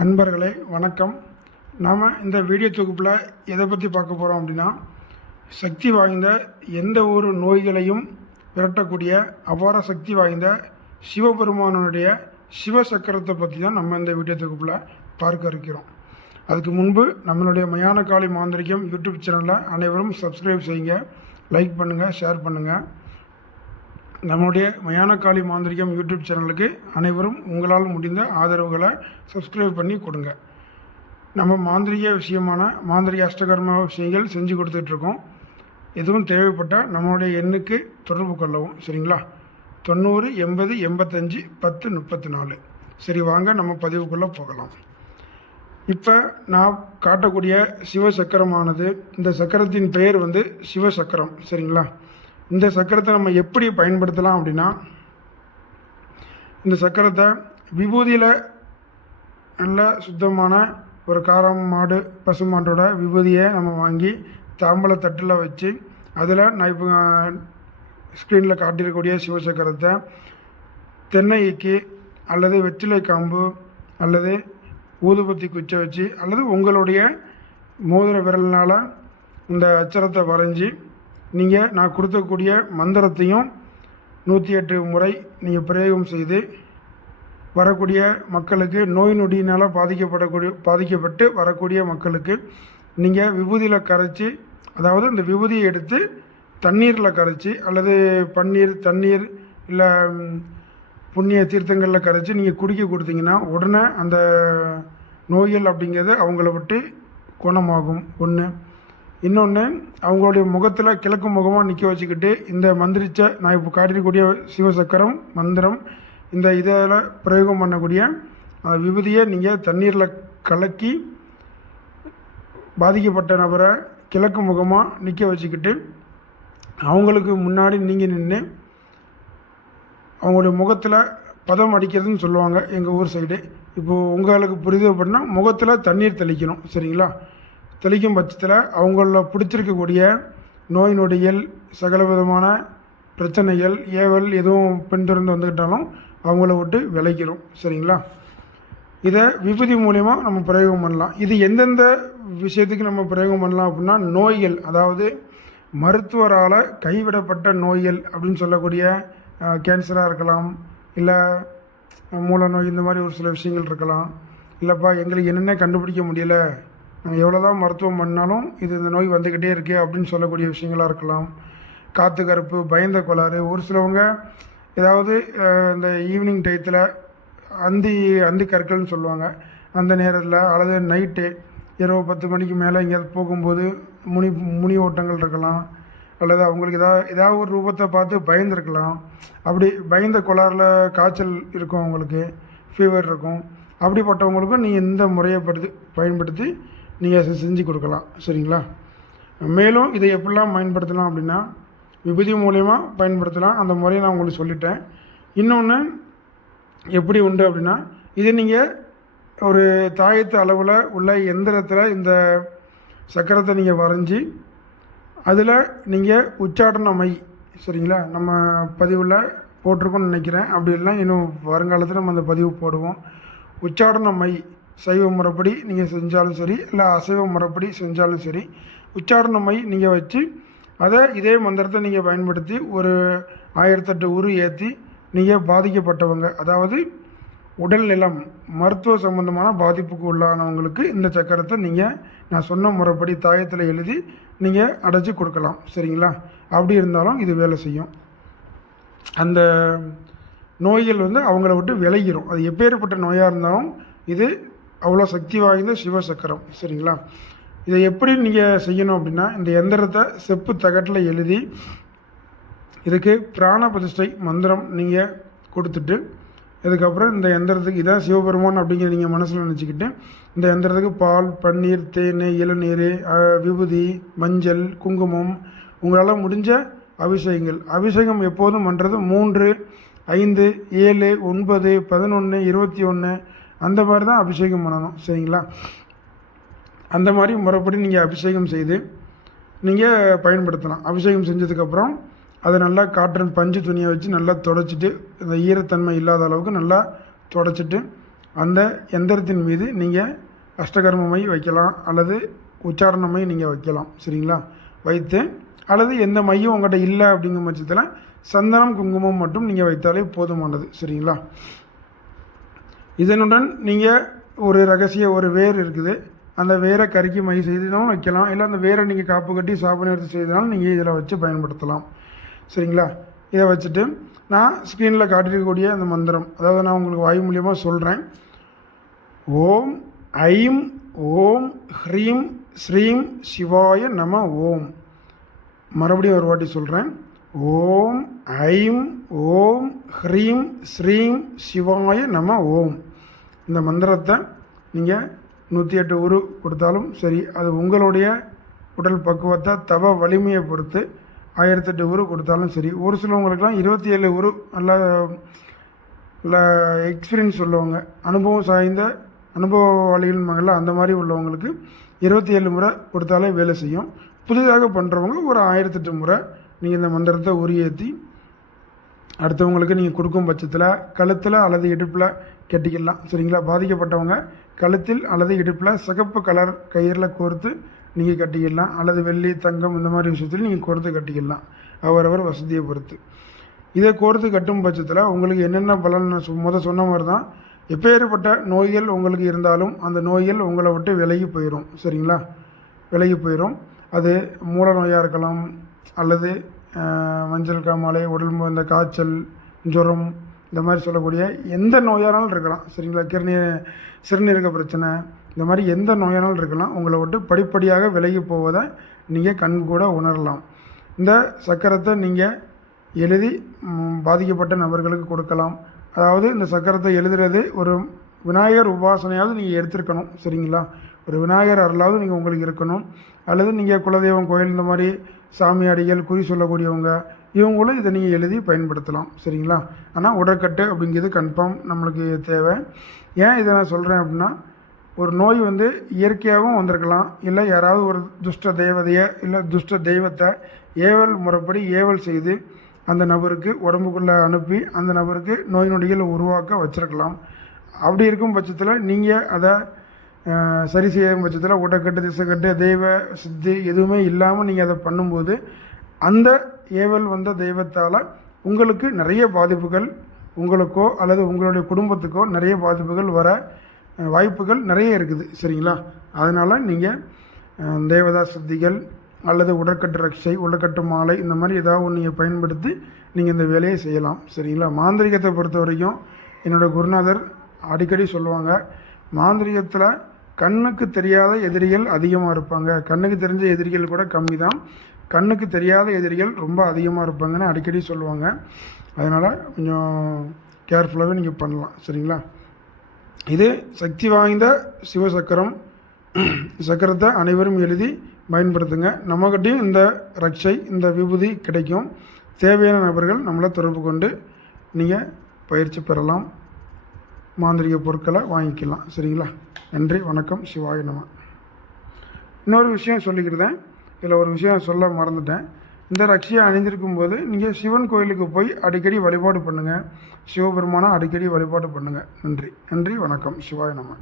நண்பர்களே வணக்கம். நாம் இந்த வீடியோ தொகுப்பில் எதை பற்றி பார்க்க போகிறோம் அப்படின்னா சக்தி வாய்ந்த எந்த ஒரு நோய்களையும் விரட்டக்கூடிய அபார சக்தி வாய்ந்த சிவபெருமானனுடைய சிவசக்கரத்தை பற்றி தான் நம்ம இந்த வீடியோ தொகுப்பில் பார்க்க இருக்கிறோம். அதுக்கு முன்பு நம்மளுடைய மயான காளி மாந்திரிகம் யூடியூப் சேனலை அனைவரும் சப்ஸ்கிரைப் செய்யுங்க லைக் பண்ணுங்கள் ஷேர் பண்ணுங்கள் நம்முடைய மயானக்காளி மாந்திரிகம் யூடியூப் சேனலுக்கு அனைவரும் உங்களால் முடிந்த ஆதரவுகளை சப்ஸ்கிரைப் பண்ணி கொடுங்க. நம்ம மாந்திரிக விஷயமான மாந்திரிக அஷ்டகர்ம விஷயங்கள் செஞ்சு கொடுத்துட்ருக்கோம். எதுவும் தேவைப்பட்டால் நம்மளுடைய எண்ணுக்கு தொடர்பு கொள்ளவும் சரிங்களா? தொண்ணூறு எண்பது எண்பத்தஞ்சு பத்து முப்பத்தி நாலு சரி வாங்க நம்ம பதிவுக்குள்ளே போகலாம். இப்போ நான் காட்டக்கூடிய சிவசக்கரமானது இந்த சக்கரத்தின் பெயர் வந்து சிவசக்கரம் சரிங்களா? இந்த சக்கரத்தை நம்ம எப்படி பயன்படுத்தலாம் அப்படின்னா இந்த சக்கரத்தை விபூதியில் நல்ல சுத்தமான ஒரு காரம் மாடு பசு மாட்டோட விபூதியை நம்ம வாங்கி தாம்பல தட்டில் வச்சு அதில் நான் இப்போ ஸ்க்ரீனில் காட்டியிருக்கக்கூடிய சிவசக்கரத்தை தென்னைக்கு அல்லது வெற்றிலை காம்பு அல்லது ஊதுபத்தி குச்சை வச்சு அல்லது உங்களுடைய மோதிர விரலினால் இந்த அச்சரத்தை வரைஞ்சி நீங்கள் நான் கொடுத்தக்கூடிய மந்திரத்தையும் நூற்றி எட்டு முறை நீங்கள் பிரயோகம் செய்து வரக்கூடிய மக்களுக்கு நோய் நொடியினால் பாதிக்கப்படக்கூடிய பாதிக்கப்பட்டு வரக்கூடிய மக்களுக்கு நீங்கள் விபூதியில் கரைச்சி அதாவது இந்த விபூதியை எடுத்து தண்ணீரில் கரைச்சி அல்லது பன்னீர் தண்ணீர் இல்லை புண்ணிய தீர்த்தங்களில் கரைச்சி நீங்கள் குடிக்க கொடுத்தீங்கன்னா உடனே அந்த நோய்கள் அப்படிங்கிறது அவங்கள விட்டு குணமாகும். ஒன்று இன்னொன்று அவங்களுடைய முகத்தில் கிழக்கு முகமாக நிற்க வச்சுக்கிட்டு இந்த மந்திரிச்ச நான் இப்போ காட்டிருக்கூடிய சிவசக்கரம் மந்திரம் இந்த இதில் பிரயோகம் பண்ணக்கூடிய அந்த விபதியை நீங்கள் தண்ணீரில் கலக்கி பாதிக்கப்பட்ட நபரை கிழக்கு முகமாக நிற்க வச்சுக்கிட்டு அவங்களுக்கு முன்னாடி நீங்கள் நின்று அவங்களுடைய முகத்தில் பதம் அடிக்கிறதுன்னு சொல்லுவாங்க எங்கள் ஊர் சைடு இப்போது உங்களுக்கு புரியுது அப்படின்னா முகத்தில் தண்ணீர் தெளிக்கணும் சரிங்களா? தெளிக்கும் பட்சத்தில் அவங்கள பிடிச்சிருக்கக்கூடிய நோய் நொடிகள் சகல விதமான பிரச்சனைகள் ஏவல் எதுவும் பின்தொடர்ந்து வந்துக்கிட்டாலும் அவங்கள விட்டு விளைக்கிறோம் சரிங்களா? இதை விபூதி மூலயமா நம்ம பிரயோகம் பண்ணலாம். இது எந்தெந்த விஷயத்துக்கு நம்ம பிரயோகம் பண்ணலாம் அப்படின்னா நோய்கள் அதாவது மருத்துவரால் கைவிடப்பட்ட நோய்கள் அப்படின்னு சொல்லக்கூடிய கேன்சராக இருக்கலாம் இல்லை மூல நோய் இந்த மாதிரி ஒரு சில விஷயங்கள் இருக்கலாம். இல்லைப்பா எங்களுக்கு என்னென்ன கண்டுபிடிக்க முடியலை? நாங்கள் எவ்வளோ தான் மருத்துவம் பண்ணாலும் இது இந்த நோய் வந்துக்கிட்டே இருக்கே அப்படின்னு சொல்லக்கூடிய விஷயங்களாக இருக்கலாம். காற்று கருப்பு பயந்த கோளாறு ஒரு சிலவங்க ஏதாவது இந்த ஈவினிங் டயத்தில் அந்தி அந்தி கற்கள்னு சொல்லுவாங்க. அந்த நேரத்தில் அல்லது நைட்டு இரவு பத்து மணிக்கு மேலே எங்கேயாவது போகும்போது முனி முனி ஓட்டங்கள் இருக்கலாம். அல்லது அவங்களுக்கு ஏதாவது ஏதாவது ஒரு ரூபத்தை பார்த்து பயந்துருக்கலாம். அப்படி பயந்த கோளாறில் காய்ச்சல் இருக்கும் அவங்களுக்கு ஃபீவர் இருக்கும். அப்படிப்பட்டவங்களுக்கும் நீங்கள் இந்த முறையை படுத்து பயன்படுத்தி நீங்கள் செஞ்சு கொடுக்கலாம். சரிங்களா? மேலும் இதை எப்படிலாம் பயன்படுத்தலாம் அப்படின்னா விபூதி மூலயமா பயன்படுத்தலாம். அந்த முறையை நான் உங்களுக்கு சொல்லிட்டேன். இன்னொன்று எப்படி உண்டு அப்படின்னா இதை நீங்கள் ஒரு தாயத்து அளவில் உள்ள எந்திரத்தில் இந்த சக்கரத்தை நீங்கள் வரைஞ்சி அதில் நீங்கள் உச்சாடன மை சரிங்களா? நம்ம பதிவில் போட்டிருக்கோம்னு நினைக்கிறேன். அப்படி இல்லைனா இன்னும் வருங்காலத்தில் நம்ம அந்த பதிவு போடுவோம். உச்சாடன மை சைவ முறைப்படி நீங்கள் செஞ்சாலும் சரி இல்லை அசைவ முறைப்படி செஞ்சாலும் சரி உச்சாரணமை நீங்கள் வச்சு அதை இதே மந்திரத்தை நீங்கள் பயன்படுத்தி ஒரு ஆயிரத்தெட்டு உரு ஏற்றி நீங்கள் பாதிக்கப்பட்டவங்க அதாவது உடல்நிலம் மருத்துவ சம்பந்தமான பாதிப்புக்கு உள்ளானவங்களுக்கு இந்த சக்கரத்தை நீங்கள் நான் சொன்ன முறைப்படி தாயத்தில் எழுதி நீங்கள் அடைச்சி கொடுக்கலாம் சரிங்களா? அப்படி இருந்தாலும் இது வேலை செய்யும். அந்த நோய்கள் வந்து அவங்கள விட்டு விலகிரும். அது எப்பேற்பட்ட நோயாக இருந்தாலும் இது அவ்வளோ சக்தி வாய்ந்த சிவசக்கரம் சரிங்களா? இதை எப்படி நீங்கள் செய்யணும் அப்படின்னா இந்த எந்திரத்தை செப்பு தகட்டில் எழுதி இதுக்கு பிராண பிரதிஷ்டை மந்திரம் நீங்கள் கொடுத்துட்டு இதுக்கப்புறம் இந்த எந்திரத்துக்கு இதான் சிவபெருமான் அப்படிங்கிற நீங்கள் மனசில் நினச்சிக்கிட்டு இந்த எந்திரத்துக்கு பால் பன்னீர் தேன் இளநீர் விபூதி மஞ்சள் குங்குமம் உங்களால் முடிஞ்ச அபிஷேகங்கள். அபிஷேகம் எப்போதும் பண்ணுறது மூன்று ஐந்து ஏழு ஒன்பது பதினொன்று இருபத்தி ஒன்று அந்த மாதிரி தான் அபிஷேகம் பண்ணணும் சரிங்களா? அந்த மாதிரி முறைப்படி நீங்கள் அபிஷேகம் செய்து நீங்கள் பயன்படுத்தலாம். அபிஷேகம் செஞ்சதுக்கப்புறம் அதை நல்லா காட்டன் பஞ்சு துணியை வச்சு நல்லா தொடச்சிட்டு இந்த ஈரத்தன்மை இல்லாத அளவுக்கு நல்லா தொடச்சிட்டு அந்த எந்திரத்தின் மீது நீங்கள் அஷ்டகர்மமை வைக்கலாம் அல்லது உச்சாரணமை நீங்கள் வைக்கலாம் சரிங்களா? வைத்து அல்லது எந்த மையம் உங்கள்கிட்ட இல்லை அப்படிங்கும் பட்சத்தில் சந்தனம் குங்குமம் மட்டும் நீங்கள் வைத்தாலே போதுமானது சரிங்களா? இதனுடன் நீங்கள் ஒரு ரகசிய ஒரு வேர் இருக்குது. அந்த வேரை கருக்கி மை செய்துனாலும் வைக்கலாம். இல்லை அந்த வேரை நீங்கள் காப்பு கட்டி சாப்பிட எடுத்து செய்தனாலும் நீங்கள் இதில் வச்சு பயன்படுத்தலாம். சரிங்களா? இதை வச்சுட்டு நான் ஸ்க்ரீனில் காட்டியிருக்கக்கூடிய அந்த மந்திரம். அதாவது நான் உங்களுக்கு வாயு மூலியமாக சொல்கிறேன் ஓம் ஐம் ஓம் ஹ்ரீம் ஸ்ரீம் சிவாய நம ஓம். மறுபடியும் ஒரு வாட்டி சொல்கிறேன் ஓம் ஐம் ஓம் ஹ்ரீம் ஸ்ரீம் சிவாய நம ஓம். இந்த மந்திரத்தை நீங்கள் நூற்றி எட்டு உரு கொடுத்தாலும் சரி அது உங்களுடைய உடல் பக்குவத்தை தவ வலிமையை பொறுத்து ஆயிரத்தெட்டு உரு கொடுத்தாலும் சரி ஒரு சிலவங்களுக்கெல்லாம் இருபத்தி ஏழு உரு நல்லா நல்ல எக்ஸ்பீரியன்ஸ் உள்ளவங்க அனுபவம் சாய்ந்த அனுபவவாளிகள் மகளில் அந்த மாதிரி உள்ளவங்களுக்கு இருபத்தி ஏழு முறை கொடுத்தாலே வேலை செய்யும். புதிதாக பண்ணுறவங்க ஒரு ஆயிரத்தெட்டு முறை நீங்கள் இந்த மந்திரத்தை உரியேற்றி அடுத்தவங்களுக்கு நீங்கள் கொடுக்கும் பட்சத்தில் கழுத்தில் அல்லது இடுப்பில் கட்டிக்கலாம். சரிங்களா? பாதிக்கப்பட்டவங்க கழுத்தில் அல்லது இடுப்பில் சிகப்பு கலர் கயிறில் கோர்த்து நீங்கள் கட்டிக்கலாம். அல்லது வெள்ளி தங்கம் இந்த மாதிரி விஷயத்தில் நீங்கள் கோர்த்து கட்டிக்கலாம். அவரவர் வசதியை பொறுத்து. இதை கோர்த்து கட்டும் பட்சத்தில் உங்களுக்கு என்னென்ன பலன் முதல் சொ- சொன்ன மாதிரி தான் எப்பேற்பட்ட நோய்கள் உங்களுக்கு இருந்தாலும் அந்த நோய்கள் உங்களை விட்டு விலகி போயிடும் சரிங்களா? விலகி போயிடும் அது மூல நோயாக இருக்கலாம். அல்லது மஞ்சள் காமாலை உடல் இந்த காய்ச்சல் ஜுரம் இந்த மாதிரி சொல்லக்கூடிய எந்த நோயானாலும் இருக்கலாம். சரிங்களா? கிருநீர் சிறுநீரக பிரச்சனை இந்த மாதிரி எந்த நோயானாலும் இருக்கலாம். உங்களை விட்டு படிப்படியாக விலகி போவதை நீங்கள் கண் கூட உணரலாம். இந்த சக்கரத்தை நீங்கள் எழுதி பாதிக்கப்பட்ட நபர்களுக்கு கொடுக்கலாம். அதாவது இந்த சக்கரத்தை எழுதுறது ஒரு விநாயகர் உபாசனையாவது நீங்கள் எடுத்திருக்கணும். சரிங்களா? ஒரு விநாயகர் அருளாவது நீங்கள் உங்களுக்கு இருக்கணும். அல்லது நீங்கள் குலதெய்வம் கோயில் இந்த மாதிரி சாமியாடிகள் குறி சொல்லக்கூடியவங்க இவங்களும் இதை நீங்கள் எழுதி பயன்படுத்தலாம். சரிங்களா? ஆனால் உடற்கட்டு அப்படிங்கிறது கன்ஃபார்ம் நம்மளுக்கு தேவை. ஏன் இதை நான் சொல்கிறேன் அப்படின்னா ஒரு நோய் வந்து இயற்கையாகவும் வந்திருக்கலாம். இல்லை யாராவது ஒரு துஷ்ட தெய்வதையை இல்லை துஷ்ட தெய்வத்தை ஏவல் முறைப்படி ஏவல் செய்து அந்த நபருக்கு உடம்புக்குள்ளே அனுப்பி அந்த நபருக்கு நோய் நொடிகளை உருவாக்க வச்சிருக்கலாம். அப்படி இருக்கும் பட்சத்தில் நீங்கள் அதை சரி செய்யும் பட்சத்தில் ஊட்டக்கட்டு திசைக்கட்டு தெய்வ சித்தி எதுவுமே இல்லாமல் நீங்கள் அதை பண்ணும்போது அந்த ஏவல் வந்த தெய்வத்தால் உங்களுக்கு நிறைய பாதிப்புகள் உங்களுக்கோ அல்லது உங்களுடைய குடும்பத்துக்கோ நிறைய பாதிப்புகள் வர வாய்ப்புகள் நிறைய இருக்குது. சரிங்களா? அதனால் நீங்கள் தேவதா சித்திகள் அல்லது உடற்கட்டு ரக்ஷை உடற்கட்டு மாலை இந்த மாதிரி ஏதாவது ஒன்று நீங்கள் பயன்படுத்தி நீங்கள் இந்த வேலையை செய்யலாம். சரிங்களா? மாந்திரிகத்தை பொறுத்த வரைக்கும் என்னோடய குருநாதர் அடிக்கடி சொல்லுவாங்க மாந்திரிகத்தில் கண்ணுக்கு தெரியாத எதிரிகள் அதிகமாக இருப்பாங்க. கண்ணுக்கு தெரிஞ்ச எதிரிகள் கூட கம்மி தான் கண்ணுக்கு தெரியாத எதிரிகள் ரொம்ப அதிகமாக இருப்பாங்கன்னு அடிக்கடி சொல்லுவாங்க. அதனால் கொஞ்சம் கேர்ஃபுல்லாகவே நீங்கள் பண்ணலாம். சரிங்களா? இது சக்தி வாய்ந்த சிவசக்கரம். சக்கரத்தை அனைவரும் எழுதி பயன்படுத்துங்க. நம்மக்கிட்டையும் இந்த ரக்ஷை இந்த விபூதி கிடைக்கும். தேவையான நபர்கள் நம்மளை தொடர்பு கொண்டு நீங்கள் பயிற்சி பெறலாம். மாந்திரிக பொருட்களை வாங்கிக்கலாம். சரிங்களா? நன்றி வணக்கம் சிவாய நம. இன்னொரு விஷயம் சொல்லிக்கிறேன். இதில் ஒரு விஷயம் சொல்ல மறந்துட்டேன். இந்த ரக்ஷியை அணிந்திருக்கும் போது நீங்கள் சிவன் கோயிலுக்கு போய் அடிக்கடி வழிபாடு பண்ணுங்கள் சிவபெருமானை அடிக்கடி வழிபாடு பண்ணுங்கள் நன்றி. நன்றி வணக்கம் சிவாய நம.